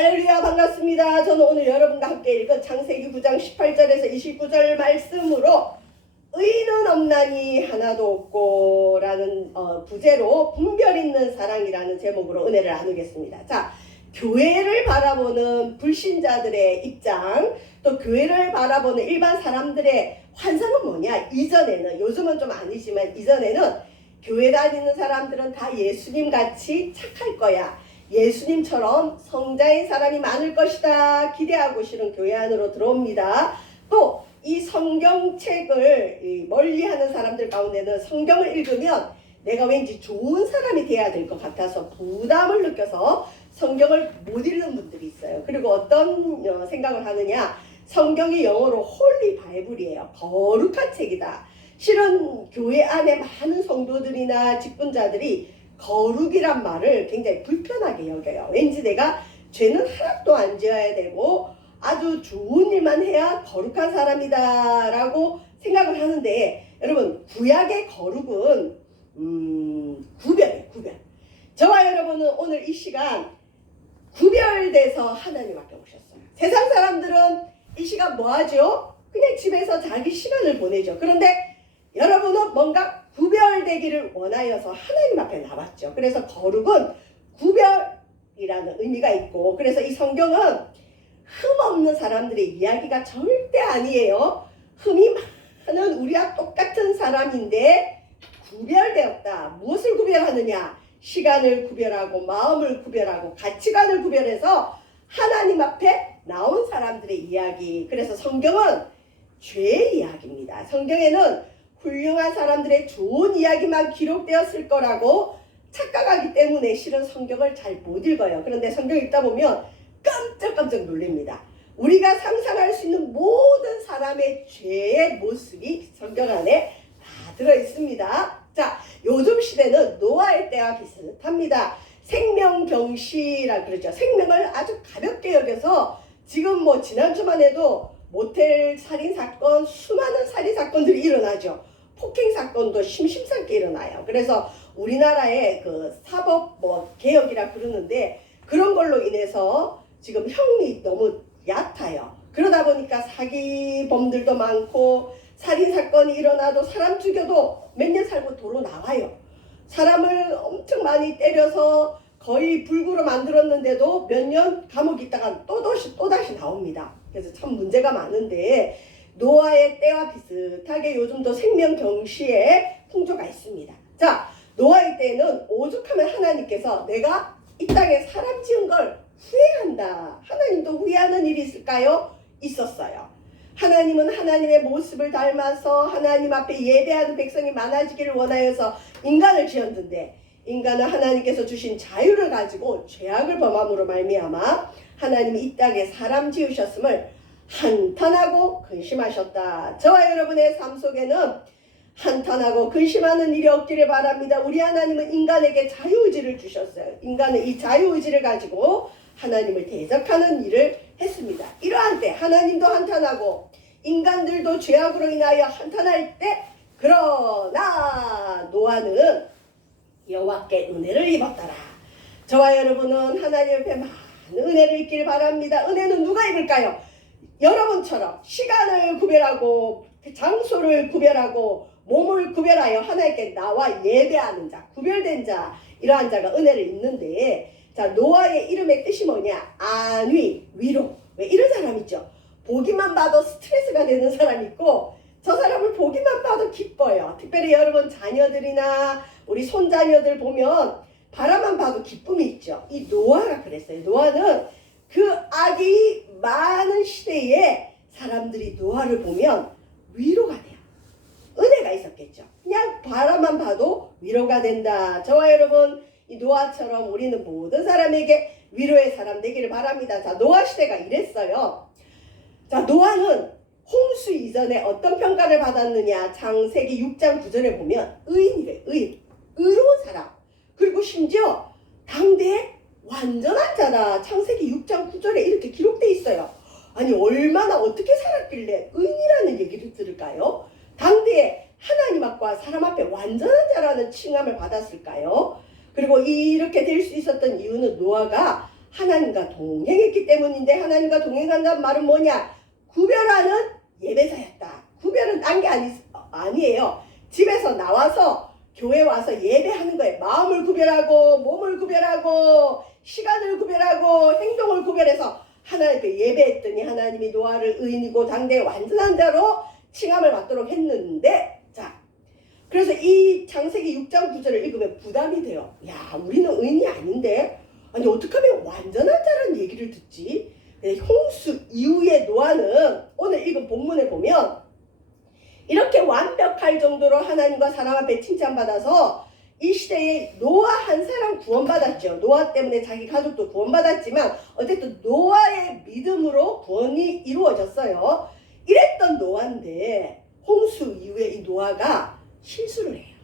할렐루야, 반갑습니다. 저는 오늘 여러분과 함께 읽은 창세기 9장 18절에서 29절 말씀으로 의인은 없나니 하나도 없고 라는 부제로 분별 있는 사랑이라는 제목으로 은혜를 나누겠습니다. 자, 교회를 바라보는 불신자들의 입장, 또 교회를 바라보는 일반 사람들의 환상은 뭐냐? 이전에는, 요즘은 좀 아니지만 이전에는 교회 다니는 사람들은 다 예수님 같이 착할 거야, 예수님처럼 성자인 사람이 많을 것이다 기대하고 실은 교회 안으로 들어옵니다. 또 이 성경책을 멀리하는 사람들 가운데는 성경을 읽으면 내가 왠지 좋은 사람이 돼야 될 것 같아서 부담을 느껴서 성경을 못 읽는 분들이 있어요. 그리고 어떤 생각을 하느냐, 성경이 영어로 홀리 바이블이에요. 거룩한 책이다. 실은 교회 안에 많은 성도들이나 직분자들이 거룩이란 말을 굉장히 불편하게 여겨요. 왠지 내가 죄는 하나도 안 지어야 되고 아주 좋은 일만 해야 거룩한 사람이다 라고 생각을 하는데, 여러분, 구약의 거룩은 구별이에요. 구별. 저와 여러분은 오늘 이 시간 구별돼서 하나님 앞에 오셨어요. 세상 사람들은 이 시간 뭐 하죠? 그냥 집에서 자기 시간을 보내죠. 그런데 여러분은 뭔가 구별되기를 원하여서 하나님 앞에 나왔죠. 그래서 거룩은 구별이라는 의미가 있고, 그래서 이 성경은 흠 없는 사람들의 이야기가 절대 아니에요. 흠이 많은 우리와 똑같은 사람인데 구별되었다. 무엇을 구별하느냐? 시간을 구별하고 마음을 구별하고 가치관을 구별해서 하나님 앞에 나온 사람들의 이야기. 그래서 성경은 죄의 이야기입니다. 성경에는 훌륭한 사람들의 좋은 이야기만 기록되었을 거라고 착각하기 때문에 실은 성경을 잘 못 읽어요. 그런데 성경 읽다 보면 깜짝깜짝 놀랍니다. 우리가 상상할 수 있는 모든 사람의 죄의 모습이 성경 안에 다 들어있습니다. 자, 요즘 시대는 노아의 때와 비슷합니다. 생명경시라 그러죠. 생명을 아주 가볍게 여겨서 지금 뭐 지난주만 해도 모텔 살인사건, 수많은 살인사건들이 일어나죠. 폭행사건도 심심찮게 일어나요. 그래서 우리나라의 그 사법 개혁이라 그러는데 그런 걸로 인해서 지금 형이 너무 얕아요. 그러다 보니까 사기범들도 많고 살인사건이 일어나도 사람 죽여도 몇 년 살고 도로 나와요. 사람을 엄청 많이 때려서 거의 불구로 만들었는데도 몇 년 감옥에 있다가 또다시 나옵니다. 그래서 참 문제가 많은데 노아의 때와 비슷하게 요즘도 생명경시에 풍조가 있습니다. 자, 노아의 때는 오죽하면 하나님께서 내가 이 땅에 사람 지은 걸 후회한다. 하나님도 후회하는 일이 있을까요? 있었어요. 하나님은 하나님의 모습을 닮아서 하나님 앞에 예배하는 백성이 많아지기를 원하여서 인간을 지었는데, 인간은 하나님께서 주신 자유를 가지고 죄악을 범함으로 말미암아 하나님이 이 땅에 사람 지으셨음을 한탄하고 근심하셨다. 저와 여러분의 삶 속에는 한탄하고 근심하는 일이 없기를 바랍니다. 우리 하나님은 인간에게 자유의지를 주셨어요. 인간은 이 자유의지를 가지고 하나님을 대적하는 일을 했습니다. 이러한 때 하나님도 한탄하고 인간들도 죄악으로 인하여 한탄할 때, 그러나 노아는 여호와께 은혜를 입었더라. 저와 여러분은 하나님 앞에 많은 은혜를 입기를 바랍니다. 은혜는 누가 입을까요? 여러분처럼 시간을 구별하고 장소를 구별하고 몸을 구별하여 하나님께 나와 예배하는 자, 구별된 자, 이러한 자가 은혜를 입는데, 자, 노아의 이름의 뜻이 뭐냐? 안위, 위로. 왜 이런 사람 있죠? 보기만 봐도 스트레스가 되는 사람 있고 저 사람을 보기만 봐도 기뻐요. 특별히 여러분 자녀들이나 우리 손자녀들 보면 바라만 봐도 기쁨이 있죠. 이 노아가 그랬어요. 노아는 그 악이 많은 시대에 사람들이 노아를 보면 위로가 돼요. 은혜가 있었겠죠. 그냥 바라만 봐도 위로가 된다. 저와 여러분, 이 노아처럼 우리는 모든 사람에게 위로의 사람 되기를 바랍니다. 자, 노아 시대가 이랬어요. 자, 노아는 홍수 이전에 어떤 평가를 받았느냐? 창세기 6장 9절에 보면 의인이래. 의로운 사람. 그리고 심지어 당대의 완전한 자다. 창세기 6장 9절에 이렇게 기록돼 있어요. 아니, 얼마나 어떻게 살았길래 의인이라는 얘기를 들을까요? 당대에 하나님 앞과 사람 앞에 완전한 자라는 칭함을 받았을까요? 그리고 이렇게 될 수 있었던 이유는 노아가 하나님과 동행했기 때문인데, 하나님과 동행한다는 말은 뭐냐? 구별하는 예배자였다. 구별은 딴 게 아니에요. 집에서 나와서 교회 와서 예배하는 거예요. 마음을 구별하고 몸을 구별하고 시간을 구별하고 행동을 구별해서 하나님께 예배했더니 하나님이 노아를 의인이고 당대의 완전한 자로 칭함을 받도록 했는데, 자, 그래서 이 창세기 6장 9절을 읽으면 부담이 돼요. 야, 우리는 의인이 아닌데 아니 어떻게 하면 완전한 자라는 얘기를 듣지? 홍수 이후의 노아는 오늘 읽은 본문에 보면 이렇게 완벽할 정도로 하나님과 사람 앞에 칭찬받아서 이 시대에 노아 한 사람 구원받았죠. 노아 때문에 자기 가족도 구원받았지만 어쨌든 노아의 믿음으로 구원이 이루어졌어요. 이랬던 노아인데 홍수 이후에 이 노아가 실수를 해요.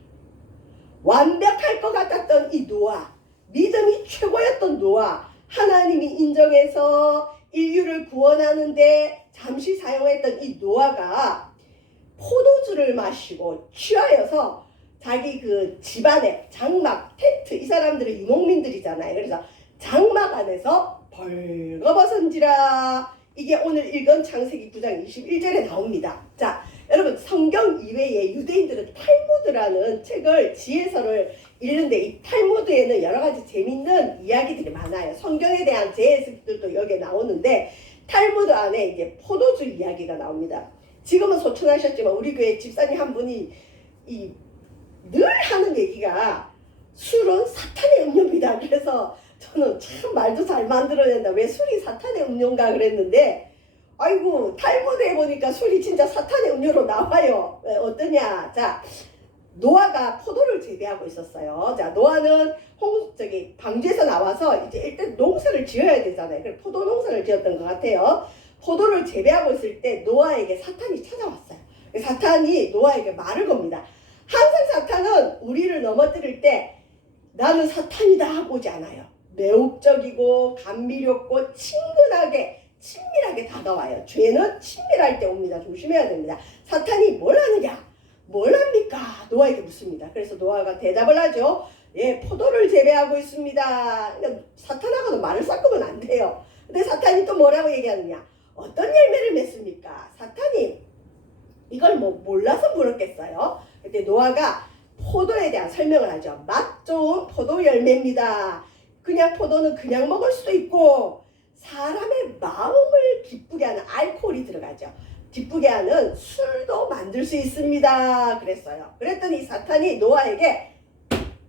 완벽할 것 같았던 이 노아, 믿음이 최고였던 노아, 하나님이 인정해서 인류를 구원하는데 잠시 사용했던 이 노아가 포도주를 마시고 취하여서 자기 그 집안에 장막, 텐트, 이 사람들은 유목민들이잖아요. 그래서 장막 안에서 벌거벗은지라. 이게 오늘 읽은 창세기 9장 21절에 나옵니다. 자, 여러분 성경 이외에 유대인들은 탈무드라는 책을, 지혜서를 읽는데 이 탈무드에는 여러 가지 재밌는 이야기들이 많아요. 성경에 대한 재해석들도 여기에 나오는데 탈무드 안에 이제 포도주 이야기가 나옵니다. 지금은 소천하셨지만 우리 교회 집사님 한 분이 늘 하는 얘기가 술은 사탄의 음료입니다. 그래서 저는 참 말도 잘 만들어낸다. 왜 술이 사탄의 음료인가 그랬는데, 아이고 탈무드에 보니까 술이 진짜 사탄의 음료로 나와요. 어떠냐? 자, 노아가 포도를 재배하고 있었어요. 자, 노아는 방주에서 나와서 이제 일단 농사를 지어야 되잖아요. 그래서 포도 농사를 지었던 것 같아요. 포도를 재배하고 있을 때 노아에게 사탄이 찾아왔어요. 사탄이 노아에게 말을 겁니다. 항상 사탄은 우리를 넘어뜨릴 때 나는 사탄이다 하고 오지 않아요. 매혹적이고 감미롭고 친밀하게 다가와요. 죄는 친밀할 때 옵니다. 조심해야 됩니다. 사탄이 뭘 하느냐? 뭘 합니까? 노아에게 묻습니다. 그래서 노아가 대답을 하죠. 예, 포도를 재배하고 있습니다. 그러니까 사탄하고는 말을 섞으면 안 돼요. 근데 사탄이 또 뭐라고 얘기하느냐? 어떤 열매를 맺습니까? 사탄이 이걸 뭐 몰라서 물었겠어요. 그때 노아가 포도에 대한 설명을 하죠. 맛 좋은 포도 열매입니다. 그냥 포도는 그냥 먹을 수도 있고 사람의 마음을 기쁘게 하는 알코올이 들어가죠. 기쁘게 하는 술도 만들 수 있습니다. 그랬어요. 그랬더니 사탄이 노아에게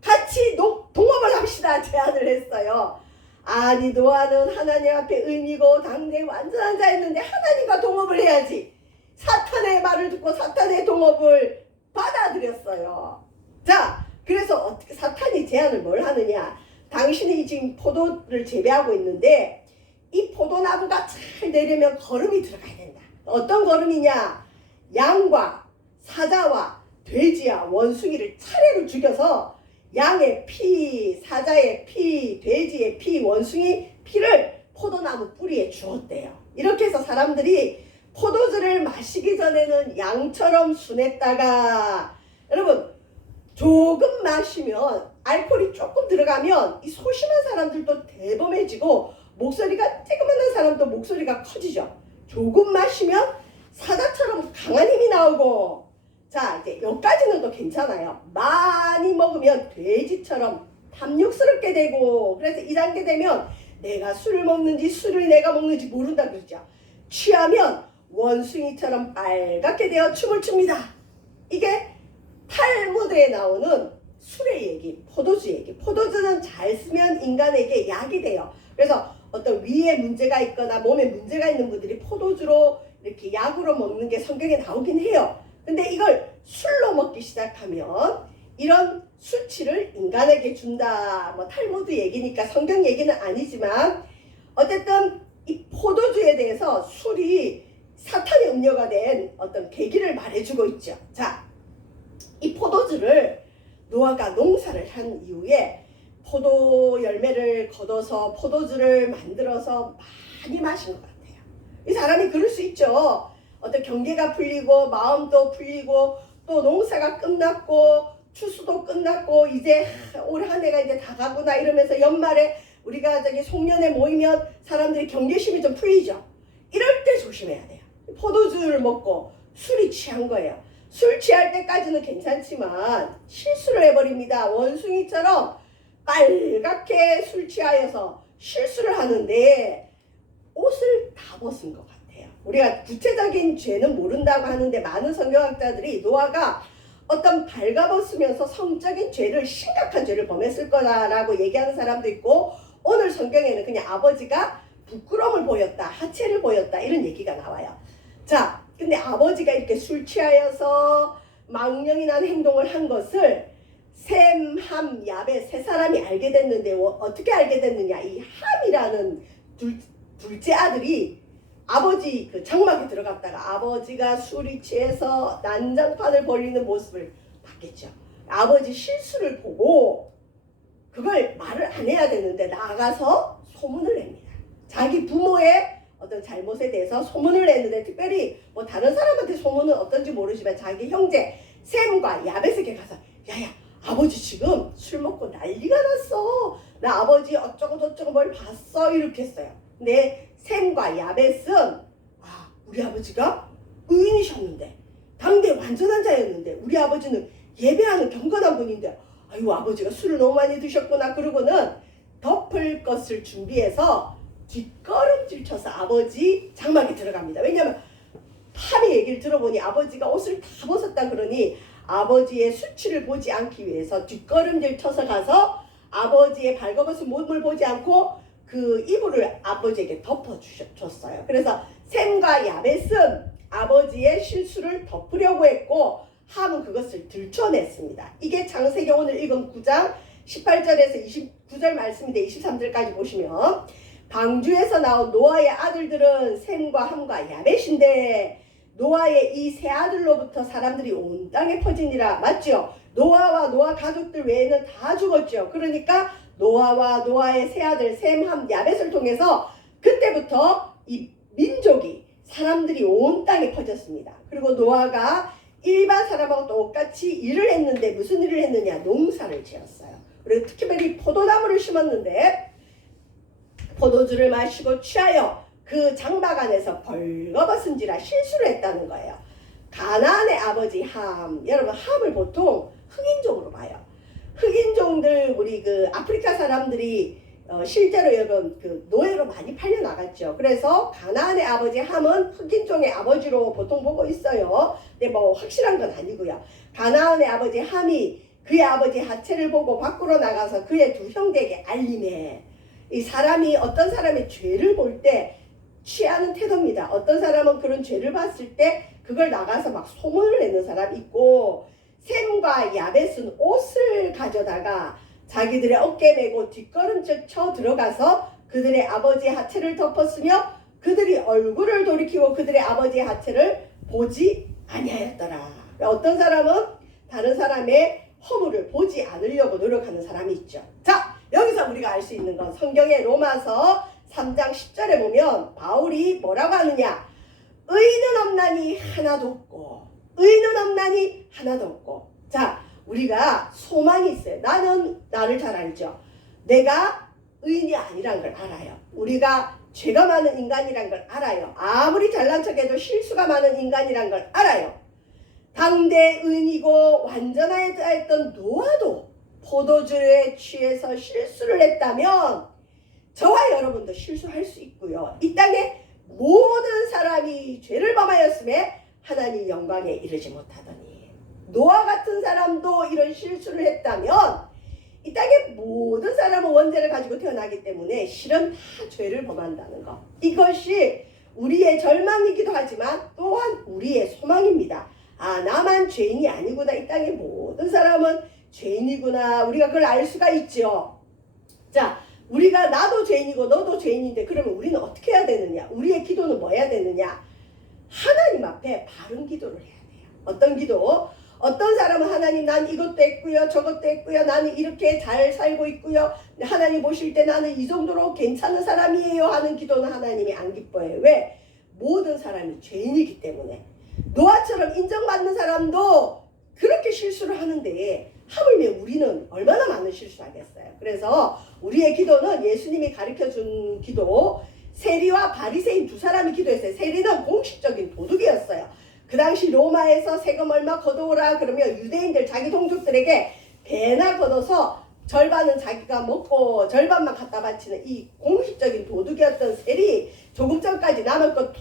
같이 동업을 합시다 제안을 했어요. 아니 노아는 하나님 앞에 의인이고 당대 완전한 자였는데 하나님과 동업을 해야지. 사탄의 말을 듣고 사탄의 동업을 받아들였어요. 자, 그래서 어떻게 사탄이 제안을 뭘 하느냐? 당신이 지금 포도를 재배하고 있는데 이 포도나무가 잘 되려면 거름이 들어가야 된다. 어떤 거름이냐? 양과 사자와 돼지와 원숭이를 차례로 죽여서 양의 피, 사자의 피, 돼지의 피, 원숭이 피를 포도나무 뿌리에 주었대요. 이렇게 해서 사람들이 포도주를 마시기 전에는 양처럼 순했다가, 여러분 조금 마시면 알코올이 조금 들어가면 이 소심한 사람들도 대범해지고 목소리가 쬐그만한 사람도 목소리가 커지죠. 조금 마시면 사자처럼 강한 힘이 나오고, 자 이제 여기까지는 또 괜찮아요. 많이 먹으면 돼지처럼 탐욕스럽게 되고, 그래서 2단계 되면 내가 술을 먹는지 술을 내가 먹는지 모른다 그러죠. 취하면 원숭이처럼 빨갛게 되어 춤을 춥니다. 이게 탈무드에 나오는 술의 얘기, 포도주 얘기. 포도주는 잘 쓰면 인간에게 약이 돼요. 그래서 어떤 위에 문제가 있거나 몸에 문제가 있는 분들이 포도주로 이렇게 약으로 먹는 게 성경에 나오긴 해요. 근데 이걸 술로 먹기 시작하면 이런 수치를 인간에게 준다. 뭐 탈무드 얘기니까 성경 얘기는 아니지만 어쨌든 이 포도주에 대해서 술이 사탄의 음료가 된 어떤 계기를 말해주고 있죠. 자, 이 포도주를 노아가 농사를 한 이후에 포도 열매를 걷어서 포도주를 만들어서 많이 마신 것 같아요. 이 사람이 그럴 수 있죠. 어떤 경계가 풀리고 마음도 풀리고 또 농사가 끝났고 추수도 끝났고 이제 올 한 해가 이제 다 가구나 이러면서 연말에 우리가 저기 송년회 모이면 사람들이 경계심이 좀 풀리죠. 이럴 때 조심해야 돼요. 포도주를 먹고 술이 취한 거예요. 술 취할 때까지는 괜찮지만 실수를 해버립니다. 원숭이처럼 빨갛게 술 취하여서 실수를 하는데 옷을 다 벗은 것 같아요. 우리가 구체적인 죄는 모른다고 하는데 많은 성경학자들이 노아가 어떤 발가벗으면서 성적인 죄를, 심각한 죄를 범했을 거다라고 얘기하는 사람도 있고, 오늘 성경에는 그냥 아버지가 부끄러움을 보였다, 하체를 보였다, 이런 얘기가 나와요. 자, 근데 아버지가 이렇게 술 취하여서 망령이 난 행동을 한 것을 셈, 함, 야벳 세 사람이 알게 됐는데 어떻게 알게 됐느냐. 이 함이라는 둘째 아들이 아버지 그 장막에 들어갔다가 아버지가 술이 취해서 난장판을 벌리는 모습을 봤겠죠. 아버지 실수를 보고 그걸 말을 안 해야 되는데 나가서 소문을 냅니다. 자기 부모의 어떤 잘못에 대해서 소문을 냈는데, 특별히 뭐 다른 사람한테 소문은 어떤지 모르지만 자기 형제 셈과 야벳에게 가서 야야, 아버지 지금 술 먹고 난리가 났어. 나 아버지 어쩌고 저쩌고 뭘 봤어. 이렇게 했어요. 근데 셈과 야벳은 우리 아버지가 의인이셨는데, 당대 완전한 자였는데, 우리 아버지는 예배하는 경건한 분인데 아이고 아버지가 술을 너무 많이 드셨구나. 그러고는 덮을 것을 준비해서 뒷걸음질 쳐서 아버지 장막에 들어갑니다. 왜냐하면 함의 얘기를 들어보니 아버지가 옷을 다 벗었다 그러니 아버지의 수치를 보지 않기 위해서 뒷걸음질 쳐서 가서 아버지의 발가벗은 몸을 보지 않고 그 이불을 아버지에게 덮어줬어요. 그래서 셈과 야벳은 아버지의 실수를 덮으려고 했고 함은 그것을 들춰냈습니다. 이게 창세기 오늘 읽은 9장 18절에서 29절 말씀인데 23절까지 보시면, 방주에서 나온 노아의 아들들은 셈과 함과 야벳인데 노아의 이 세 아들로부터 사람들이 온 땅에 퍼지니라. 맞죠? 노아와 노아 가족들 외에는 다 죽었죠. 그러니까 노아와 노아의 세 아들 셈, 함, 야벳을 통해서 그때부터 이 민족이, 사람들이 온 땅에 퍼졌습니다. 그리고 노아가 일반 사람하고 똑같이 일을 했는데 무슨 일을 했느냐? 농사를 지었어요. 그리고 특별히 포도나무를 심었는데 포도주를 마시고 취하여 그 장막 안에서 벌거벗은지라 실수를 했다는 거예요. 가나안의 아버지 함, 여러분 함을 보통 흑인족으로 봐요. 흑인종들, 우리 그 아프리카 사람들이 실제로 여러분 그 노예로 많이 팔려 나갔죠. 그래서 가나안의 아버지 함은 흑인종의 아버지로 보통 보고 있어요. 근데 뭐 확실한 건 아니고요. 가나안의 아버지 함이 그의 아버지 하체를 보고 밖으로 나가서 그의 두 형제에게 알림해. 이 사람이 어떤 사람의 죄를 볼 때 취하는 태도입니다. 어떤 사람은 그런 죄를 봤을 때 그걸 나가서 막 소문을 내는 사람이 있고, 셈과 야벳은 옷을 가져다가 자기들의 어깨에 메고 뒷걸음질 쳐 들어가서 그들의 아버지의 하체를 덮었으며 그들이 얼굴을 돌이키고 그들의 아버지의 하체를 보지 아니하였더라. 어떤 사람은 다른 사람의 허물을 보지 않으려고 노력하는 사람이 있죠. 자, 여기서 우리가 알 수 있는 건 성경의 로마서 3장 10절에 보면 바울이 뭐라고 하느냐? 의인은 없나니 하나도 없고, 의인은 없나니 하나도 없고. 자, 우리가 소망이 있어요. 나는 나를 잘 알죠. 내가 의인이 아니란 걸 알아요. 우리가 죄가 많은 인간이란 걸 알아요. 아무리 잘난 척해도 실수가 많은 인간이란 걸 알아요. 당대 의인이고 완전하였다 했던 노아도 포도주에 취해서 실수를 했다면 저와 여러분도 실수할 수 있고요. 이 땅에 모든 사람이 죄를 범하였음에 하나님 영광에 이르지 못하더니, 노아 같은 사람도 이런 실수를 했다면 이 땅의 모든 사람은 원죄를 가지고 태어나기 때문에 실은 다 죄를 범한다는 것. 이것이 우리의 절망이기도 하지만 또한 우리의 소망입니다. 아, 나만 죄인이 아니구나. 이 땅의 모든 사람은 죄인이구나. 우리가 그걸 알 수가 있죠. 자, 우리가 나도 죄인이고 너도 죄인인데 그러면 우리는 어떻게 해야 되느냐? 우리의 기도는 뭐 해야 되느냐? 하나님 앞에 바른 기도를 해야 돼요. 어떤 기도? 어떤 사람은 하나님 난 이것도 했고요, 저것도 했고요, 나는 이렇게 잘 살고 있고요, 하나님 보실 때 나는 이 정도로 괜찮은 사람이에요 하는 기도는 하나님이 안 기뻐해요. 왜? 모든 사람이 죄인이기 때문에. 노아처럼 인정받는 사람도 그렇게 실수를 하는데 하물며 우리는 얼마나 많은 실수하겠어요. 그래서 우리의 기도는 예수님이 가르쳐준 기도, 세리와 바리새인 두 사람이 기도했어요. 세리는 공식적인 도둑이었어요. 그 당시 로마에서 세금 얼마 걷어오라 그러면 유대인들 자기 동족들에게 배나 걷어서 절반은 자기가 먹고 절반만 갖다 바치는 이 공식적인 도둑이었던 세리, 조금 전까지 남을 것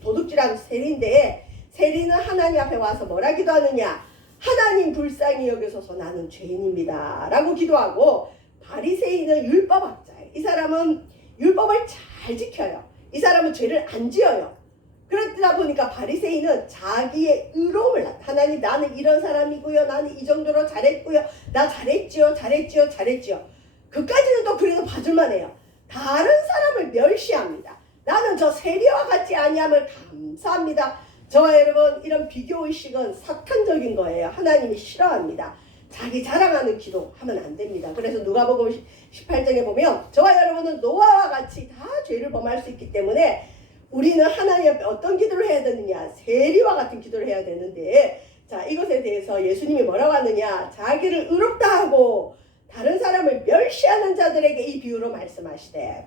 도둑질하는 세리인데, 세리는 하나님 앞에 와서 뭐라 기도하느냐? 하나님 불쌍히 여기소서 나는 죄인입니다 라고 기도하고, 바리새인은 율법학자예요. 이 사람은 율법을 잘 지켜요. 이 사람은 죄를 안 지어요. 그러다 보니까 바리새인은 자기의 의로움을 하나님 나는 이런 사람이고요. 나는 이 정도로 잘했고요. 나 잘했지요. 그까지는 또 그래도 봐줄만 해요. 다른 사람을 멸시합니다. 나는 저 세리와 같지 아니함을 감사합니다. 저와 여러분, 이런 비교의식은 사탄적인 거예요. 하나님이 싫어합니다. 자기 자랑하는 기도 하면 안 됩니다. 그래서 누가복음 18장에 보면 저와 여러분은 노아와 같이 다 죄를 범할 수 있기 때문에 우리는 하나님 앞에 어떤 기도를 해야 되느냐? 세리와 같은 기도를 해야 되는데, 자, 이것에 대해서 예수님이 뭐라고 하느냐? 자기를 의롭다 하고 다른 사람을 멸시하는 자들에게 이 비유로 말씀하시되,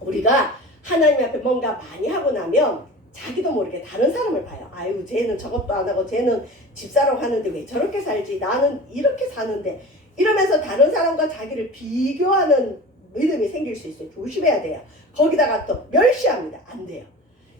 우리가 하나님 앞에 뭔가 많이 하고 나면 자기도 모르게 다른 사람을 봐요. 아유, 쟤는 저것도 안 하고 쟤는 집사라고 하는데 왜 저렇게 살지? 나는 이렇게 사는데. 이러면서 다른 사람과 자기를 비교하는 믿음이 생길 수 있어요. 조심해야 돼요. 거기다가 또 멸시합니다. 안 돼요.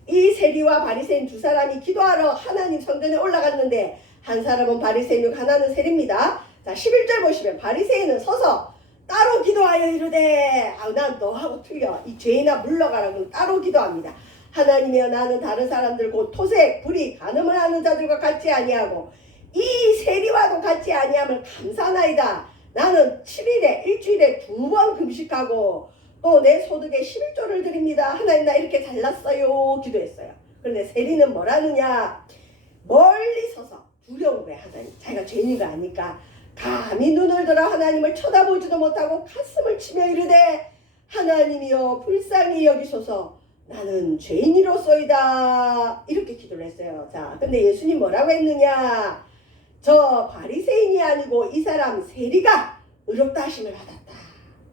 이 세리와 바리새인 두 사람이 기도하러 하나님 성전에 올라갔는데, 한 사람은 바리새인이고 하나는 세리입니다. 자, 11절 보시면 바리새인은 서서 따로 기도하여 이르되, 난 너하고 틀려. 이 죄인아 물러가라고 따로 기도합니다. 하나님이여 나는 다른 사람들 곧 토색, 불의, 간음을 하는 자들과 같지 아니하고 이 세리와도 같지 아니함을 감사나이다. 나는 7일에 일주일에 2번 금식하고 또 내 소득의 11조를 드립니다. 하나님 나 이렇게 잘났어요. 기도했어요. 그런데 세리는 뭐라느냐? 멀리 서서 두려운 거야. 하나님 자기가 죄인인 거 아니까 감히 눈을 들어 하나님을 쳐다보지도 못하고 가슴을 치며 이르되, 하나님이여 불쌍히 여기소서 나는 죄인이로소이다. 이렇게 기도를 했어요. 자, 근데 예수님 뭐라고 했느냐? 저 바리새인이 아니고 이 사람 세리가 의롭다 하심을 받았다.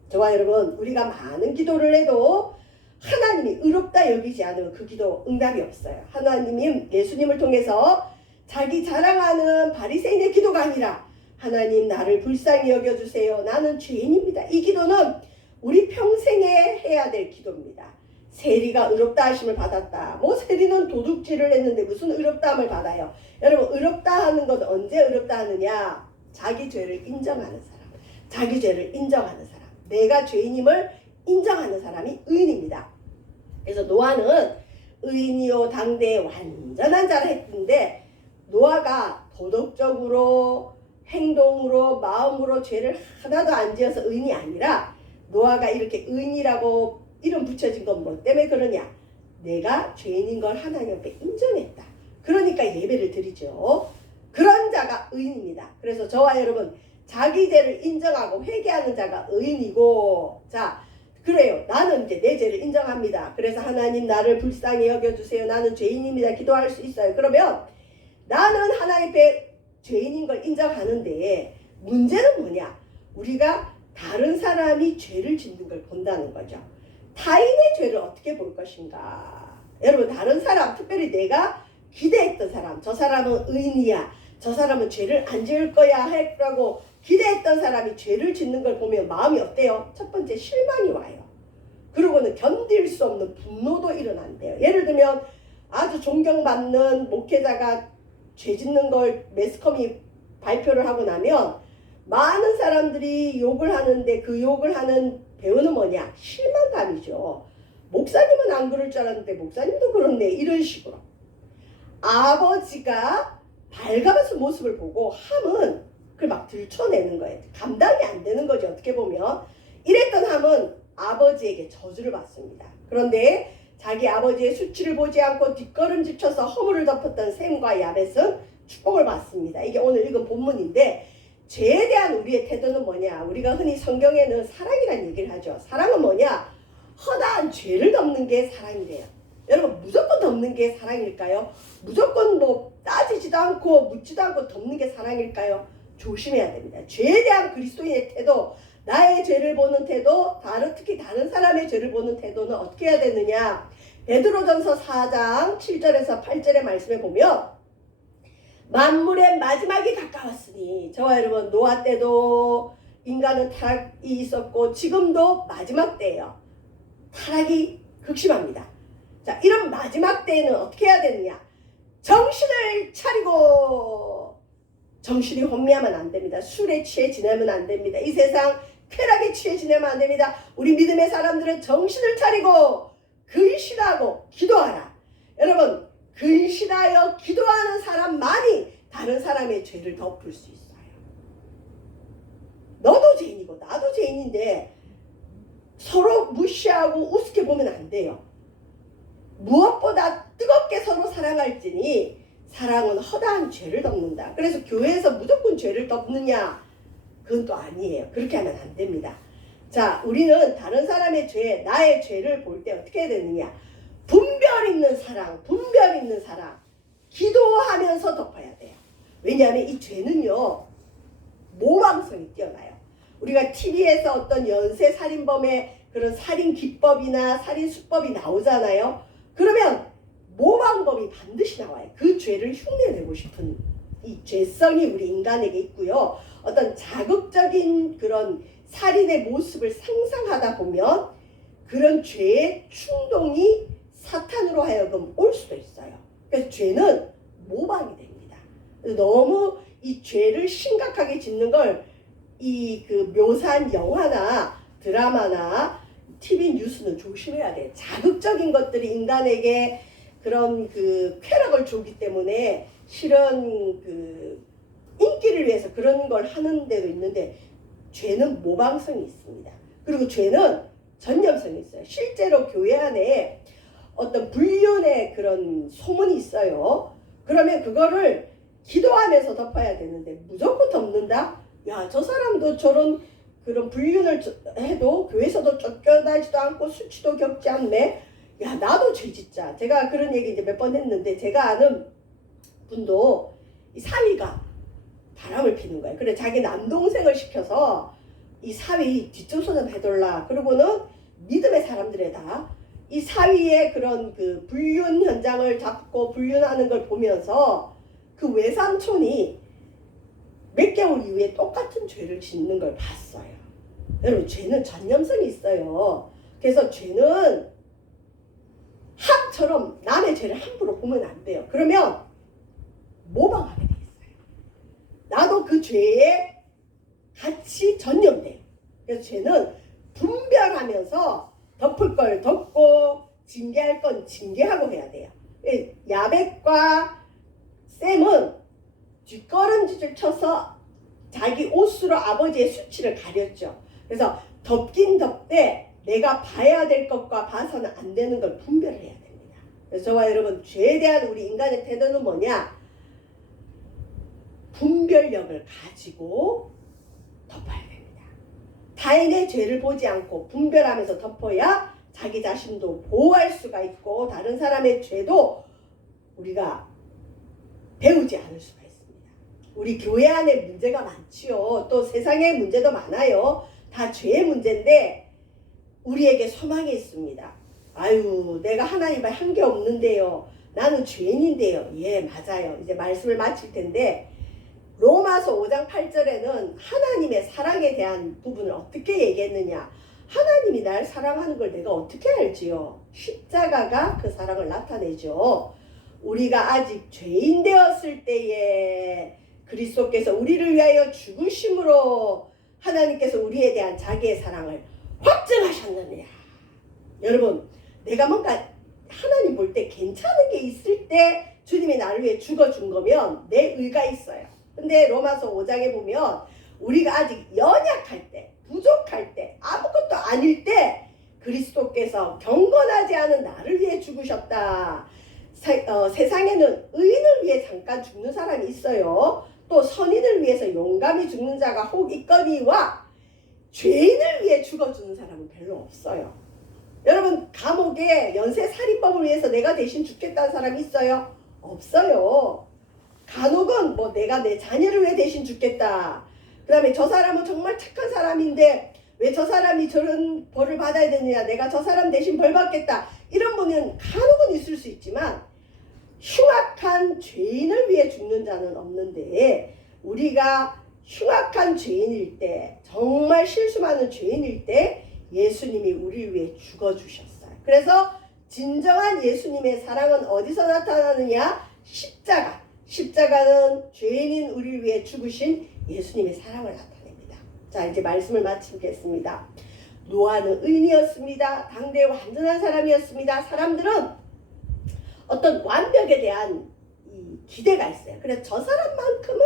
저와 여러분, 우리가 많은 기도를 해도 하나님이 의롭다 여기지 않으면 그 기도 응답이 없어요. 하나님이 예수님을 통해서 자기 자랑하는 바리새인의 기도가 아니라, 하나님 나를 불쌍히 여겨주세요. 나는 죄인입니다. 이 기도는 우리 평생에 해야 될 기도입니다. 세리가 의롭다 하심을 받았다. 뭐 세리는 도둑질을 했는데 무슨 의롭다함을 받아요? 여러분, 의롭다 하는 것 언제 의롭다 하느냐? 자기 죄를 인정하는 사람, 자기 죄를 인정하는 사람, 내가 죄인임을 인정하는 사람이 의인입니다. 그래서 노아는 의인이요 당대의 완전한 자를 했는데, 노아가 도덕적으로 행동으로 마음으로 죄를 하나도 안 지어서 의인이 아니라, 노아가 이렇게 의인이라고 이름 붙여진 건 뭐 때문에 그러냐? 내가 죄인인 걸 하나님 앞에 인정했다. 그러니까 예배를 드리죠. 그런 자가 의인입니다. 그래서 저와 여러분, 자기 죄를 인정하고 회개하는 자가 의인이고, 자, 그래요. 나는 이제 내 죄를 인정합니다. 그래서 하나님 나를 불쌍히 여겨주세요. 나는 죄인입니다. 기도할 수 있어요. 그러면 나는 하나님 앞에 죄인인 걸 인정하는데, 문제는 뭐냐? 우리가 다른 사람이 죄를 짓는 걸 본다는 거죠. 타인의 죄를 어떻게 볼 것인가? 여러분, 다른 사람, 특별히 내가 기대했던 사람, 저 사람은 의인이야, 저 사람은 죄를 안 지을 거야 하라고 기대했던 사람이 죄를 짓는 걸 보면 마음이 어때요? 첫 번째 실망이 와요. 그리고는 견딜 수 없는 분노도 일어난대요. 예를 들면 아주 존경받는 목회자가 죄 짓는 걸 매스컴이 발표를 하고 나면 많은 사람들이 욕을 하는데, 그 욕을 하는 배우는 뭐냐? 실망감이죠. 목사님은 안 그럴 줄 알았는데 목사님도 그렇네. 이런 식으로. 아버지가 발가벗은 모습을 보고 함은 그걸 막 들춰내는 거예요. 감당이 안 되는 거죠. 어떻게 보면. 이랬던 함은 아버지에게 저주를 받습니다. 그런데 자기 아버지의 수치를 보지 않고 뒷걸음질 쳐서 허물을 덮었던 셈과 야벳은 축복을 받습니다. 이게 오늘 읽은 본문인데, 죄에 대한 우리의 태도는 뭐냐? 우리가 흔히 성경에는 사랑이라는 얘기를 하죠. 사랑은 뭐냐? 허다한 죄를 덮는 게 사랑이래요. 여러분, 무조건 덮는 게 사랑일까요? 무조건 뭐 따지지도 않고 묻지도 않고 덮는 게 사랑일까요? 조심해야 됩니다. 죄에 대한 그리스도인의 태도, 나의 죄를 보는 태도, 특히 다른 사람의 죄를 보는 태도는 어떻게 해야 되느냐? 베드로전서 4장 7절에서 8절의 말씀에 보면 만물의 마지막이 가까웠으니, 저와 여러분 노아 때도 인간은 타락이 있었고 지금도 마지막 때예요. 타락이 극심합니다. 자, 이런 마지막 때에는 어떻게 해야 되느냐? 정신을 차리고, 정신이 혼미하면 안 됩니다. 술에 취해 지내면 안 됩니다. 이 세상 쾌락에 취해 지내면 안 됩니다. 우리 믿음의 사람들은 정신을 차리고 근신하고 기도하라. 여러분, 근신하여 기도하는 사람만이 다른 사람의 죄를 덮을 수 있어요. 너도 죄인이고 나도 죄인인데 서로 무시하고 우습게 보면 안 돼요. 무엇보다 뜨겁게 서로 사랑할지니 사랑은 허다한 죄를 덮는다. 그래서 교회에서 무조건 죄를 덮느냐? 그건 또 아니에요. 그렇게 하면 안 됩니다. 자, 우리는 다른 사람의 죄, 나의 죄를 볼 때 어떻게 해야 되느냐? 분별 있는 사랑, 분별 있는 사랑, 기도하면서 덮어야 돼요. 왜냐하면 이 죄는요, 모방성이 뛰어나요. 우리가 TV에서 어떤 연쇄 살인범의 그런 살인 기법이나 살인 수법이 나오잖아요. 그러면 모방범이 반드시 나와요. 그 죄를 흉내내고 싶은 이 죄성이 우리 인간에게 있고요. 어떤 자극적인 그런 살인의 모습을 상상하다 보면 그런 죄의 충동이 사탄으로 하여금 올 수도 있어요. 그래서 죄는 모방이 됩니다. 너무 이 죄를 심각하게 짓는 걸 이 그 묘사한 영화나 드라마나 TV 뉴스는 조심해야 돼요. 자극적인 것들이 인간에게 그런 그 쾌락을 주기 때문에 실은 그 인기를 위해서 그런 걸 하는 데도 있는데, 죄는 모방성이 있습니다. 그리고 죄는 전념성이 있어요. 실제로 교회 안에 어떤 불륜의 그런 소문이 있어요. 그러면 그거를 기도하면서 덮어야 되는데 무조건 덮는다? 야, 저 사람도 저런 그런 불륜을 해도 교회에서도 쫓겨나지도 않고 수치도 겪지 않네. 야, 나도 죄 짓자. 제가 그런 얘기 이제 몇 번 했는데, 제가 아는 분도 이 사위가 바람을 피는 거예요. 그래 자기 남동생을 시켜서 이 사위 뒷조사 좀 해달라. 그러고는 믿음의 사람들에다 이 사위의 그런 그 불륜 현장을 잡고 불륜하는 걸 보면서 그 외삼촌이 몇 개월 이후에 똑같은 죄를 짓는 걸 봤어요. 여러분, 죄는 전념성이 있어요. 그래서 죄는 학처럼 남의 죄를 함부로 보면 안 돼요. 그러면 모방하게 돼 있어요. 나도 그 죄에 같이 전념돼요. 그래서 죄는 분별하면서 덮을 걸 덮고 징계할 건 징계하고 해야 돼요. 야벳과 셈은 뒷걸음질을 쳐서 자기 옷으로 아버지의 수치를 가렸죠. 그래서 덮긴 덮되 내가 봐야 될 것과 봐서는 안 되는 걸 분별해야 됩니다. 그래서 저와 여러분, 죄에 대한 우리 인간의 태도는 뭐냐? 분별력을 가지고 덮어야 됩니다. 타인의 죄를 보지 않고 분별하면서 덮어야 자기 자신도 보호할 수가 있고 다른 사람의 죄도 우리가 배우지 않을 수가 있습니다. 우리 교회 안에 문제가 많지요. 또 세상에 문제도 많아요. 다 죄의 문제인데 우리에게 소망이 있습니다. 아유, 내가 하나님을 한 게 없는데요. 나는 죄인인데요. 예, 맞아요. 이제 말씀을 마칠 텐데, 로마서 5장 8절에는 하나님의 사랑에 대한 부분을 어떻게 얘기했느냐. 하나님이 날 사랑하는 걸 내가 어떻게 알지요? 십자가가 그 사랑을 나타내죠. 우리가 아직 죄인 되었을 때에 그리스도께서 우리를 위하여 죽으심으로 하나님께서 우리에 대한 자기의 사랑을 확증하셨느냐. 여러분, 내가 뭔가 하나님 볼 때 괜찮은 게 있을 때 주님이 나를 위해 죽어준 거면 내 의가 있어요. 근데 로마서 5장에 보면 우리가 아직 연약할 때, 부족할 때, 아무것도 아닐 때 그리스도께서 경건하지 않은 나를 위해 죽으셨다. 세상에는 의인을 위해 잠깐 죽는 사람이 있어요. 또 선인을 위해서 용감히 죽는 자가 혹 있거니와 죄인을 위해 죽어주는 사람은 별로 없어요. 여러분, 감옥에 연쇄살인범을 위해서 내가 대신 죽겠다는 사람이 있어요? 없어요. 간혹은 뭐 내가 내 자녀를 왜 대신 죽겠다. 그 다음에 저 사람은 정말 착한 사람인데 왜 저 사람이 저런 벌을 받아야 되느냐. 내가 저 사람 대신 벌 받겠다. 이런 분은 간혹은 있을 수 있지만 흉악한 죄인을 위해 죽는 자는 없는데 우리가 흉악한 죄인일 때 정말 실수 많은 죄인일 때 예수님이 우리를 위해 죽어주셨어요. 그래서 진정한 예수님의 사랑은 어디서 나타나느냐? 십자가. 십자가는 죄인인 우리를 위해 죽으신 예수님의 사랑을 나타냅니다. 자, 이제 말씀을 마치겠습니다. 노아는 의인이었습니다. 당대의 완전한 사람이었습니다. 사람들은 어떤 완벽에 대한 이 기대가 있어요. 그래서 저 사람만큼은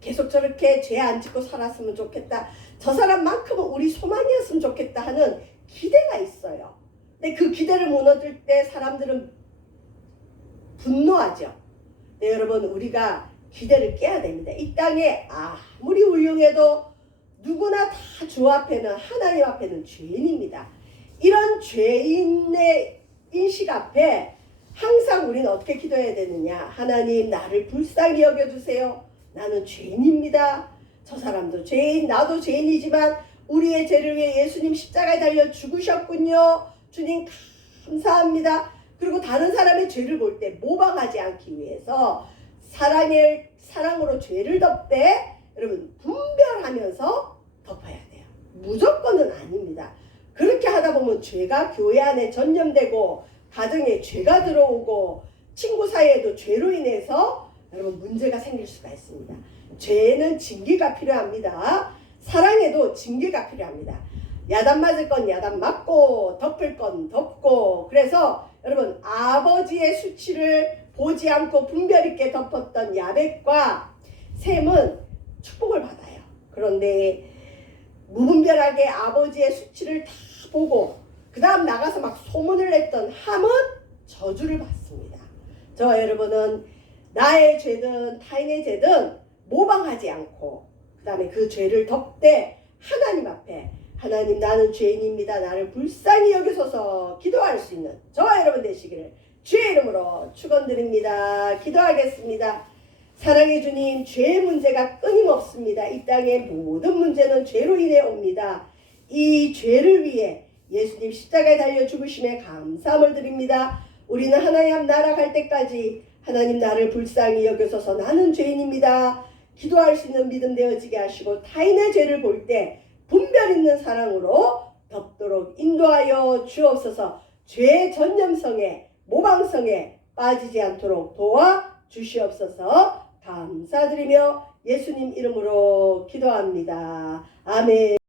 계속 저렇게 죄 안 짓고 살았으면 좋겠다. 저 사람만큼은 우리 소망이었으면 좋겠다 하는 기대가 있어요. 근데 그 기대를 무너질 때 사람들은 분노하죠. 네, 여러분, 우리가 기대를 깨야 됩니다. 이 땅에 아무리 훌륭해도 누구나 다 주 앞에는, 하나님 앞에는 죄인입니다. 이런 죄인의 인식 앞에 항상 우리는 어떻게 기도해야 되느냐? 하나님, 나를 불쌍히 여겨주세요. 나는 죄인입니다. 저 사람도 죄인, 나도 죄인이지만 우리의 죄를 위해 예수님 십자가에 달려 죽으셨군요. 주님 감사합니다. 그리고 다른 사람의 죄를 볼 때 모방하지 않기 위해서 사랑으로 죄를 덮되 여러분 분별하면서 덮어야 돼요. 무조건은 아닙니다. 그렇게 하다 보면 죄가 교회 안에 전염되고 가정에 죄가 들어오고 친구 사이에도 죄로 인해서 여러분 문제가 생길 수가 있습니다. 죄는 징계가 필요합니다. 사랑에도 징계가 필요합니다. 야단 맞을 건 야단 맞고 덮을 건 덮고. 그래서 여러분 아버지의 수치를 보지 않고 분별 있게 덮었던 야벳과 셈은 축복을 받아요. 그런데 무분별하게 아버지의 수치를 다 보고 그 다음 나가서 막 소문을 냈던 함은 저주를 받습니다. 저와 여러분은 나의 죄든 타인의 죄든 모방하지 않고 그 다음에 그 죄를 덮되 하나님 앞에 하나님, 나는 죄인입니다. 나를 불쌍히 여기소서 기도할 수 있는 저와 여러분 되시기를 주의 이름으로 축원드립니다. 기도하겠습니다. 사랑의 주님, 죄의 문제가 끊임없습니다. 이 땅의 모든 문제는 죄로 인해 옵니다. 이 죄를 위해 예수님 십자가에 달려 죽으심에 감사함을 드립니다. 우리는 하나님 나라 갈 때까지 하나님 나를 불쌍히 여기소서 나는 죄인입니다. 기도할 수 있는 믿음 되어지게 하시고 타인의 죄를 볼 때 분별 있는 사랑으로 덮도록 인도하여 주옵소서. 죄의 전념성에 모방성에 빠지지 않도록 도와 주시옵소서. 감사드리며 예수님 이름으로 기도합니다. 아멘.